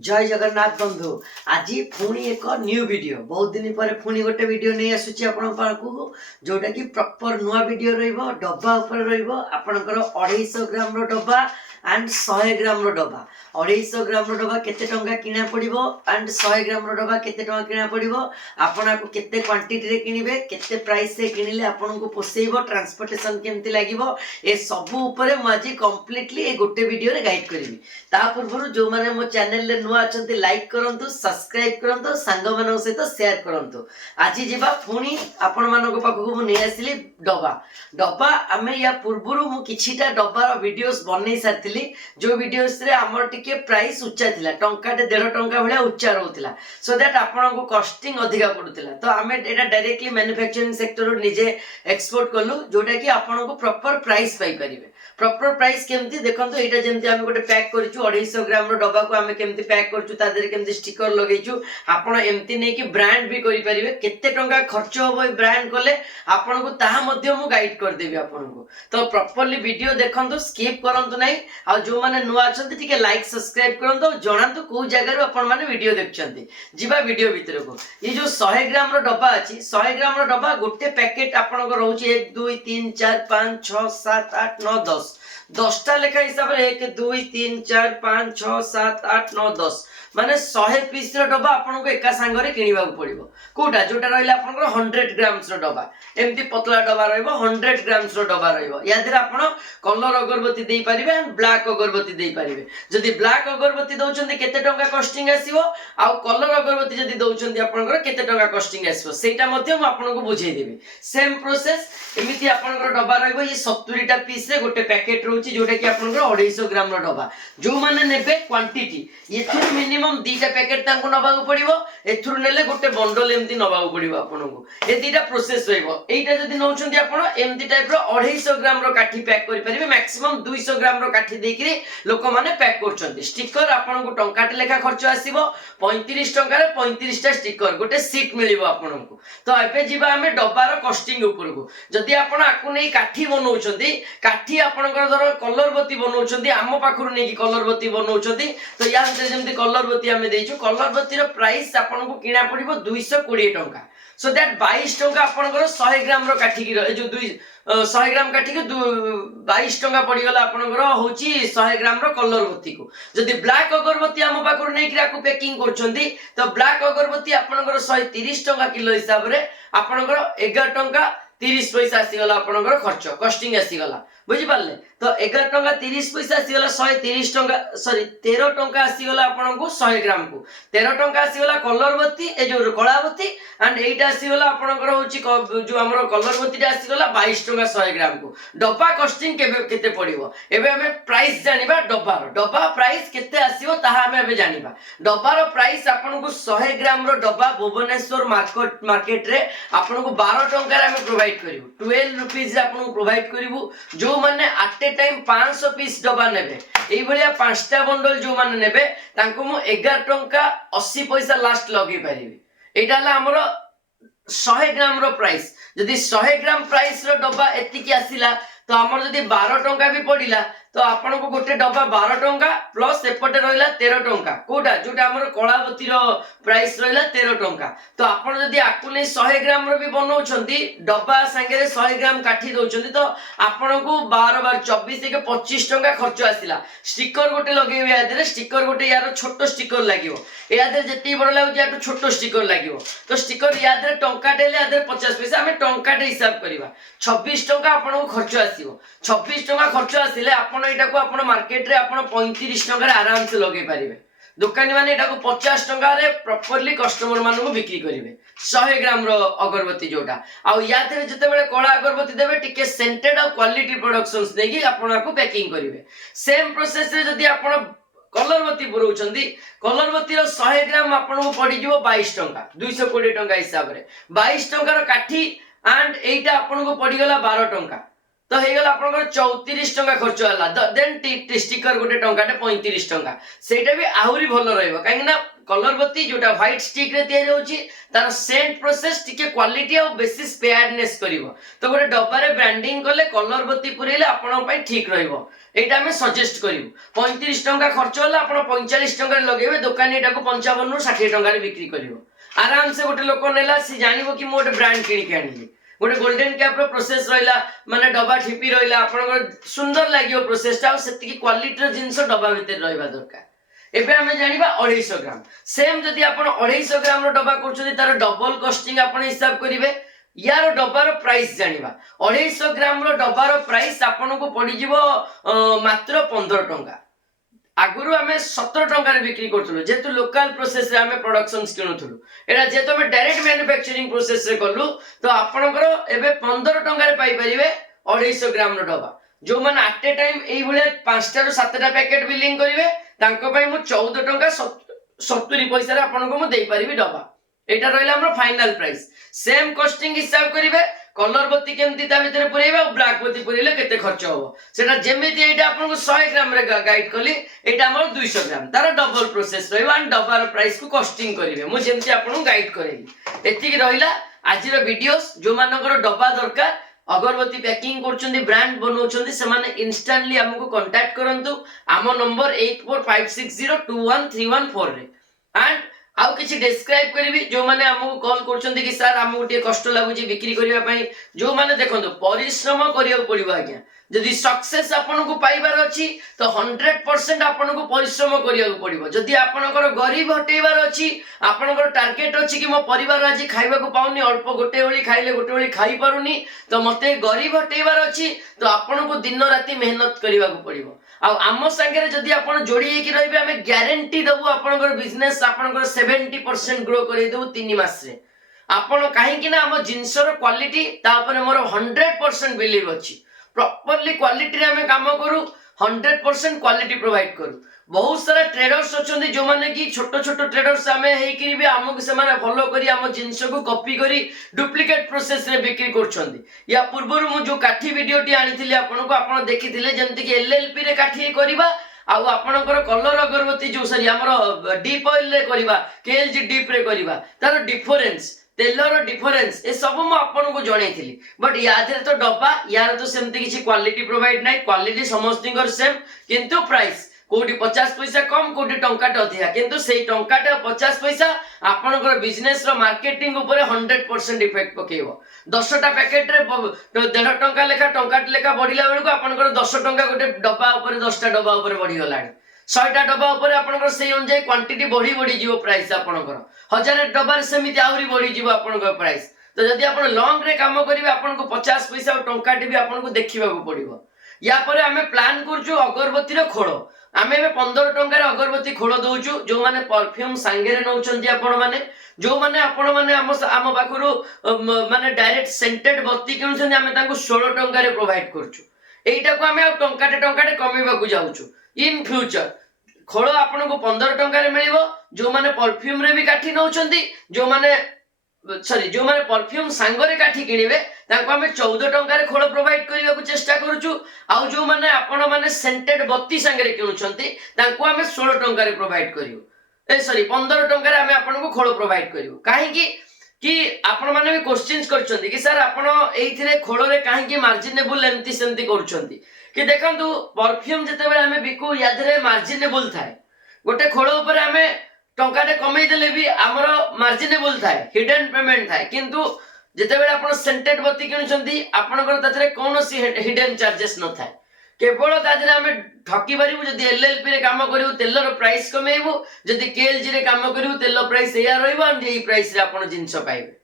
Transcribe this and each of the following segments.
जय जगन्नाथ बंधु आज पुणी एक न्यू वीडियो बहुत दिन पर पुणी गोटे वीडियो नहीं आसुची आपण पाखु जोटा कि प्रॉपर नुआ वीडियो रहिबो डब्बा ऊपर रहिबो आपनकर 250 ग्राम रो डब्बा एंड 100 ग्राम रो डब्बा 250 ग्राम रो डब्बा केते टंका किना पड़िबो एंड 100 ग्राम रो डब्बा केते टंका किना पड़िबो आपनको केते क्वांटिटी रे किनिबे केते प्राइस से किनिले आपनको पोसेइबो ट्रांसपोर्टेशन केमति लागिबो ए सब ऊपर म आज कंप्लीटली ए गोटे वीडियो रे गाइड करबी ता पूर्व जो माने मो चैनल ले नुआ अछंती लाइक करंतु सब्सक्राइब करंतु संग मानक सहित शेयर करंतु आज जीवा पुणी आपण मानक पाखु मु नै आसिली डब्बा डब्बा आमे या पूर्वरु मु किछिटा डब्बार वीडियोस बनै सारथिली जो वीडियोस रे हमर टिके प्राइस उच्चा थिला टंकाटे 1.5 टंका भलिया उच्चा रहउतिला सो दैट आपनको कॉस्टिंग अधिका पडुतिला तो आमे एटा डायरेक्टली मैन्युफैक्चरिंग सेक्टर रो निजे एक्सपोर्ट करलु जोटा कि आपनको प्रॉपर प्राइस पाई परिबे प्रॉपर प्राइस केमती देखंतु एटा जेमती आमे गोटे पैक करचु 250 ग्राम रो डब्बा को आमे केमती पैक करचु ता देरे केमती स्टिकर लगेचु आपण एमती नै कि ब्रांड भी करि परिबे केते टंका खर्च होबो ब्रांड करले आपनको ताहा मध्ये मु गाइड कर देबी आपनको तो प्रॉपर्ली वीडियो देखंतु स्किप करंतु नै आ जो माने नुआ अछंती ठीक लाइक सब्सक्राइब करंतु जणांतु को जगह रो आपण माने वीडियो देखछंती जीवा वीडियो भीतर को ये जो 100 ग्राम रो डब्बा अछि 100 ग्राम रो डब्बा गोटे पैकेट आपनको रहउची 1 2 3 4 5 6 7 8 9 10 10टा लेखा हिसाब रे 1 2 3 4 5 6 7 8 9 10 माने 100 पीस रो डब्बा आपनको एका संग रे किनिबा पड़िबो कोटा जोटा रहला आपनको 100 ग्राम्स रो डब्बा एमती पतला डब्बा रहइबो 100 ग्राम्स रो डब्बा रहइबो या देर आपण कलर अगरबत्ती देई परिबे एंड ब्लैक अगरबत्ती देई परिबे जदी ब्लैक अगरबत्ती दउचंदी केते टंका कॉस्टिंग आसीबो आ कलर अगरबत्ती जदी दउचंदी आपनको केते टंका कॉस्टिंग आसीबो सेटा मध्ये हम आपनको बुझेई देबी सेम प्रोसेस एमिति आपनको डब्बा रहइबो ये 70 टा पीस रे गोटे पैकेट रहउची जोटा कि आपनको 250 ग्राम रो डब्बा जो माने नेबे क्वांटिटी एथुर मिनिमम 2टा पैकेट तांको नबा पड़िबो एथुर नेले गोटे बंडल एमति नबा पड़िबो आपनको ए 2टा प्रोसेस रहइबो एटा जदी नउचंदी आपण एमति टाइप रो 250 ग्राम रो काठी पैक करि परिबे मैक्सिमम 200 ग्राम रो काठी देकिरी लोक माने पैक करचंती स्टिकर आपनको टंकाटे लेखा खर्च आसीबो 35 टंका रे 35 टा स्टिकर गोटे सीट मिलिबो आपनको तो एबे जीवा हमें डब्बार कॉस्टिंग ऊपर को जदी आपण आकु नै काठी बनौचंती काठी आपनकर धर कलर बत्ती बनौचंती आम पाखरु नै कि कलर बत्ती बनौचंती तो या भीतर जेमति कलर बत्ती हमें देइछु कलर बत्ती रो प्राइस आपनको किना पड़िबो 220 टंका सो दैट 22 टंका आपनकर 100 ग्राम रो काठी की जो 100 ग्राम काठी के 22 टंका पड़ी गला आपनकर होची 100 ग्राम रो कलर बत्ती को जदी ब्लैक अगरबत्ती हम पाखरु नै कि राकु पैकिंग करचंती तो ब्लैक अगरबत्ती आपनकर 130 टंका किलो हिसाब रे आपनकर 11 टंका 30 पैसा आसी गला आपनकर खर्च कॉस्टिंग आसी गला बुझी पाले तो 11 टंका 30 पैसा आसी गला 130 टंका सॉरी 13 टंका आसी गला आपनको 100 ग्राम को 13 टंका आसी गला कलर बत्ती ए जो कला बत्ती एंड एटा आसी गला आपनकर होची जो हमरो कलर बत्तीटा आसी गला 22 टंका 100 ग्राम को डब्बा कॉस्टिंग केते पड़िबो एबे हमें प्राइस जानिबा डब्बा प्राइस केते आसीबो ताहा हमें एबे जानिबा डब्बार प्राइस आपनको 100 ग्राम रो डब्बा भुवनेश्वर मार्केट रे आपनको 12 टंका रे हमें प्रोवाइड करिवो 12 रुपीस रे आपनको प्रोवाइड करिवो जो माने एट ए टाइम 500 पीस डब्बा नेबे एई भलिया पांचटा बंडल जो माने नेबे तांको मु 11 टंका 80 पैसा लास्ट लगे परिबे एटा ला हमरो 100 ग्राम रो प्राइस जदी 100 ग्राम प्राइस रो डब्बा एति की आसीला तो हमर जदी 12 टंका भी पडिला तो आपण को गोटे डब्बा 12 टंका प्लस एपटे रहिला 13 टंका कोटा जोटा हमर कलाबती रो प्राइस रहिला 13 टंका तो आपण जदी आकु नै 100 ग्राम रो भी बनौछंती डब्बा संगे रे 100 ग्राम काठी दउछंती तो आपण को 12 बार 24 के 25 टंका खर्च आसीला स्टिकर गोटे लगेबे यादरे स्टिकर गोटे यार छोटो स्टिकर लागिवो यादरे जति बड़ लागो यार छोटो स्टिकर लागिवो तो स्टिकर यादरे टंका टेले यादरे 50 पैसा हमें टंका टे हिसाब करबा 26 टंका आपण को खर्च आसीबो 26 टंका खर्च आसीले आपण एटा को आपण मार्केट रे आपण 35 टंका रे आराम से लगे पारिबे दुकानी माने एटा को 50 टंका रे प्रॉपर्ली कस्टमर मानु को बिक्री करिवे 100 ग्राम रो अगरबत्ती जोटा आ या थरे जते बेले कळा अगरबत्ती देबे टिके सेंटेड और क्वालिटी प्रोडक्शंस देगी आपण को पैकिंग करिवे सेम प्रोसेस रे जदी आपण कलर बत्ती पुरौचंदी कलर बत्ती रो 100 ग्राम आपण को पड़ी जिवो 22 टंका 220 टंका हिसाब रे 22 टंका रो काठी एंड एटा आपण को पड़ी गला 12 टंका तो हेगला आपनकर 34 टंका खर्च होला देन स्टिकर गोटे टंकाटे 35 टंका सेटा भी आहुरी भलो रहइबो काहे ना कलर बत्ती जोटा व्हाइट स्टिक रे तयार होची तार सेंट प्रोसेस टिके क्वालिटी और बेसी स्पेयरनेस करिवो तो गोटे डब्बा रे ब्रांडिंग करले कलर बत्ती पुरेले आपन पई ठीक रहइबो एटा हमें सजेस्ट करिवो 35 टंका खर्च होला आपन 45 टंका रे लगेबे दुकानी एटा को 55 ରୁ 60 टंका रे बिक्री करिवो आराम से गोटे लोक नेला से जानिबो कि मोटे ब्रांड किनि के आनिली गोटे गोल्डन कैप रो प्रोसेस रहिला माने डब्बा ठिपी रहिला आपन सुंदर लागियो प्रोसेस टा सेति की क्वालिटी रो जिंस डब्बा भीतर रहइबा दरकार एबे हमें जानिबा 250 ग्राम सेम जदी आपन 250 ग्राम रो डब्बा करछथि तार डबल कॉस्टिंग आपन हिसाब करिवे यार डब्बा रो प्राइस जानिबा 250 ग्राम रो डब्बा रो प्राइस आपन को पड़ी जिवो मात्र 15 टंका आगुरु हमें 17 टंका रे बिक्री करथुलु जेतु लोकल प्रोसेस रे हमें प्रोडक्शंस किनुथुलु एटा जेतु हमें डायरेक्ट मैन्युफैक्चरिंग प्रोसेस रे करलु तो आपनकर एबे 15 टंका रे पाई परिबे 250 ग्राम रो डब्बा जो माने एट ए टाइम एई भले 5 टा रो 7 टा पैकेट बिलिंग करिवे तांको पई मु 14 टंका 70 पैसा रे आपनको मु देई परिबी डब्बा एटा रहिला हमर फाइनल प्राइस सेम कॉस्टिंग हिसाब करिवे कलर बत्ती केमती ता भीतर पुरेबा और ब्लैक बत्ती पुरेले केते खर्च होबो सेटा जेमिति एटा आपनको 100 ग्राम रे गाइड कली एटा हमर 200 ग्राम तार डबल प्रोसेस रहइबा एंड डब्बार प्राइस को कॉस्टिंग करिवे मु जेमति आपनको गाइड करेली एतिकी रहिला आजिर वीडियोस जो मानकर डब्बा दरकार अगरबत्ती पैकिंग करछन्ती ब्रांड बनौछन्ती से माने इंस्टेंटली हमको कांटेक्ट करंतु आम नंबर 8456021314 रे एंड आउ किछि डिस्क्राइब करबी जो माने हमको कॉल करछन्ती कि सर हमको टे कष्ट लागुची बिक्री करिया पई जो माने देखंतु परिश्रम करिया पड़िबो आज्ञा जदि सक्सेस आपन को पाइबार अछि तो 100% आपन को परिश्रम करिया पड़िबो जदि आपनकर गरीब हटेबार अछि आपनकर टार्गेट अछि कि मो परिवार आज खाइबा को पाउनी अल्प गोटे ओली खाइले गोटे ओली खाइ पारुनी तो मते गरीब हटेबार अछि तो आपन को दिन राति मेहनत करिबा को पड़िबो आ आम संगे जदि आपन जोड़ी कि रहिबे हमें ग्यारंटी दबु आपनकर बिजनेस आपनकर 70% ग्रो करै दउ 3 मास रे आपन काहे कि ना हम जिंसर क्वालिटी ता ऊपर मोर 100% बिलीव अछि प्रॉपर्ली क्वालिटी रे हमें काम करू 100% क्वालिटी प्रोवाइड करू बहुत सारा ट्रेडर्स अछन्ती जो माने कि छोटो छोटो ट्रेडर्स हमें हेई कि भी हमको से माने फॉलो करी हम जिंस को कॉपी करी डुप्लीकेट प्रोसेस रे बिक्री करछन्ती या पूर्वरु मु जो काठी वीडियो टी आनिथिले आपन को आपन देखिथिले जेंति कि एलएलपी रे काठी करबा आउ आपनकर कलर अगरबत्ती जो सरी हमर डीप ऑयल रे करबा केएलजी डीप रे करबा तार डिफरेंस तेलर डिफरेंस ए सब मु आपन को जणैथिली बट यादरे तो डब्बा यार तो सेमति किछि क्वालिटी प्रोवाइड नै क्वालिटी समस्तिंगर सेम किंतु प्राइस कोडी 50 पैसा कम कोडी टंकाटा अधिया किंतु सेही टंकाटा 50 पैसा आपनकर बिजनेस रो मार्केटिंग ऊपर 100% इफेक्ट पकेइबो 10 टा पैकेट रे 1.5 टंका लेखा टंकाट लेखा बढ़िला बेलको आपनकर 10 टंका गोटे डब्बा ऊपर 10 टा डब्बा ऊपर बढ़ी गलानी 100 टा डब्बा ऊपर आपनकर सेही अनुसार क्वांटिटी बढ़ी बढ़ी जीवो प्राइस आपनकर 1000 डब्बा रे सेमिति आउरी बढ़ी जीवो आपनकर प्राइस तो जदि आपन लॉन्ग रे काम करिवे आपनको 50 पैसा और टंकाटी भी आपनको देखिबा को पड़िबो या परे हमें प्लान करछु अगरबत्ती रो खोलो आमे 15 टंका रे अगरबत्ती खोलो दउछु जो माने परफ्यूम सांगे रे नउछन्ती आपण माने जो माने आपण माने आम बाखुरु माने डायरेक्ट सेंटेड बत्ती किनुछन्ती आमे तांको 16 टंका रे प्रोवाइड करछु एइटा को आमे टंकाटे कमीबा को जाउछु इन फ्यूचर खोलो आपण को 15 टंका रे मिलिबो जो माने परफ्यूम रे भी काठी नउछन्ती जो माने सॉरी जो माने परफ्यूम सांगरे काठी किनिबे तांको हमें 14 टंका रे खोल प्रोवाइड करिया को चेष्टा करूछु आउ जो माने आपण माने सेंटेड बत्ती सांगरे किनुछन्ती तांको हमें 16 टंका रे प्रोवाइड करियो ए सॉरी 15 टंका रे हमें आपण को खोल प्रोवाइड करियो काहे कि आपण माने भी क्वेश्चंस करछन्ती कि सर आपण एइथिरे खोल रे काहे कि मार्जिनेबल एम्ति सेम्ति करछन्ती कि देखंतु परफ्यूम जते बेले हमें बिकु यादरे मार्जिनेबल थाए गोटे खोल ऊपर हमें टंकाटे कमई देले भी हमर मार्जिनेबल थाए हिडन पेमेंट थाए किंतु जते बेले आपण सेंटेड बत्ती किनुछन्ती आपनकर तथरे कोनोसी हिडन चार्जेस न थाए केवल ताजरे हमें ठकी पारिबु जदी एलएलपी रे काम करिवु तेलर प्राइस कमेइबु जदी केएलजी रे काम करिवु तेल प्राइस या रहइबो एंड एई प्राइस रे आपण जिंस पाइबे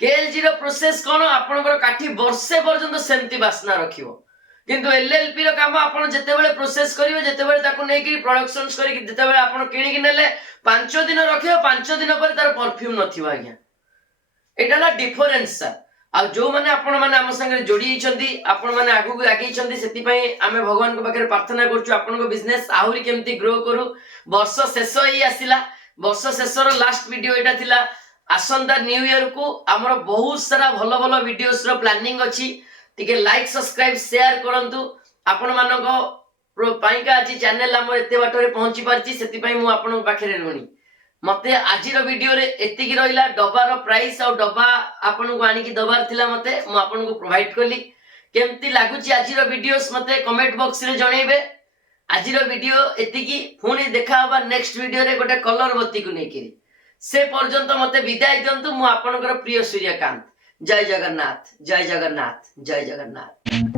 केएलजी रो प्रोसेस कोन आपनकर काठी वर्षे पर्यंत सेमति बासना रखिवो किंतु एलएलपी रो काम आपण जते बेले प्रोसेस करिवे जते बेले ताको नै कि प्रोडक्शनस करि जते बेले आपण किनि कि नेले 5 दिन रखियो 5 दिन पर तार परफ्यूम नथिबा आज्ञा एटाला डिफरेंस सर आ जो माने आपण माने हम संगे जोड़ी छथि आपण माने आगु को आगे छथि सेति पई आमे भगवान को पाखे प्रार्थना करछु आपण को बिजनेस आहुरी केमती ग्रो करू वर्ष शेष ही आसिला वर्ष शेषर लास्ट वीडियो एटा थिला आसंता न्यू ईयर को हमर बहुत सारा भलो भलो वीडियोस रो प्लानिंग अछि टिके लाइक सब्सक्राइब शेयर करंतु आपण मानको पाइका आज चैनल आम एते बाटरे पहुंची पारची सेति पई मु आपण पाखरे रुणी मते आजिर वीडियो रे एतिकी रहिला डबार प्राइस और डबा आपण को आनी की दबार थिला मते मु आपण को प्रोवाइड करली केमती लागुची आजिर वीडियोस मते कमेंट बॉक्स रे जणेबे आजिर वीडियो एतिकी पुणी देखा हबा नेक्स्ट वीडियो रे गोटे कलर बत्ती को नेकी से पर्यंत मते विदाय दियंतु मु आपनकर प्रिय सूर्यकांत जय जगन्नाथ जय जगन्नाथ जय जगन्नाथ।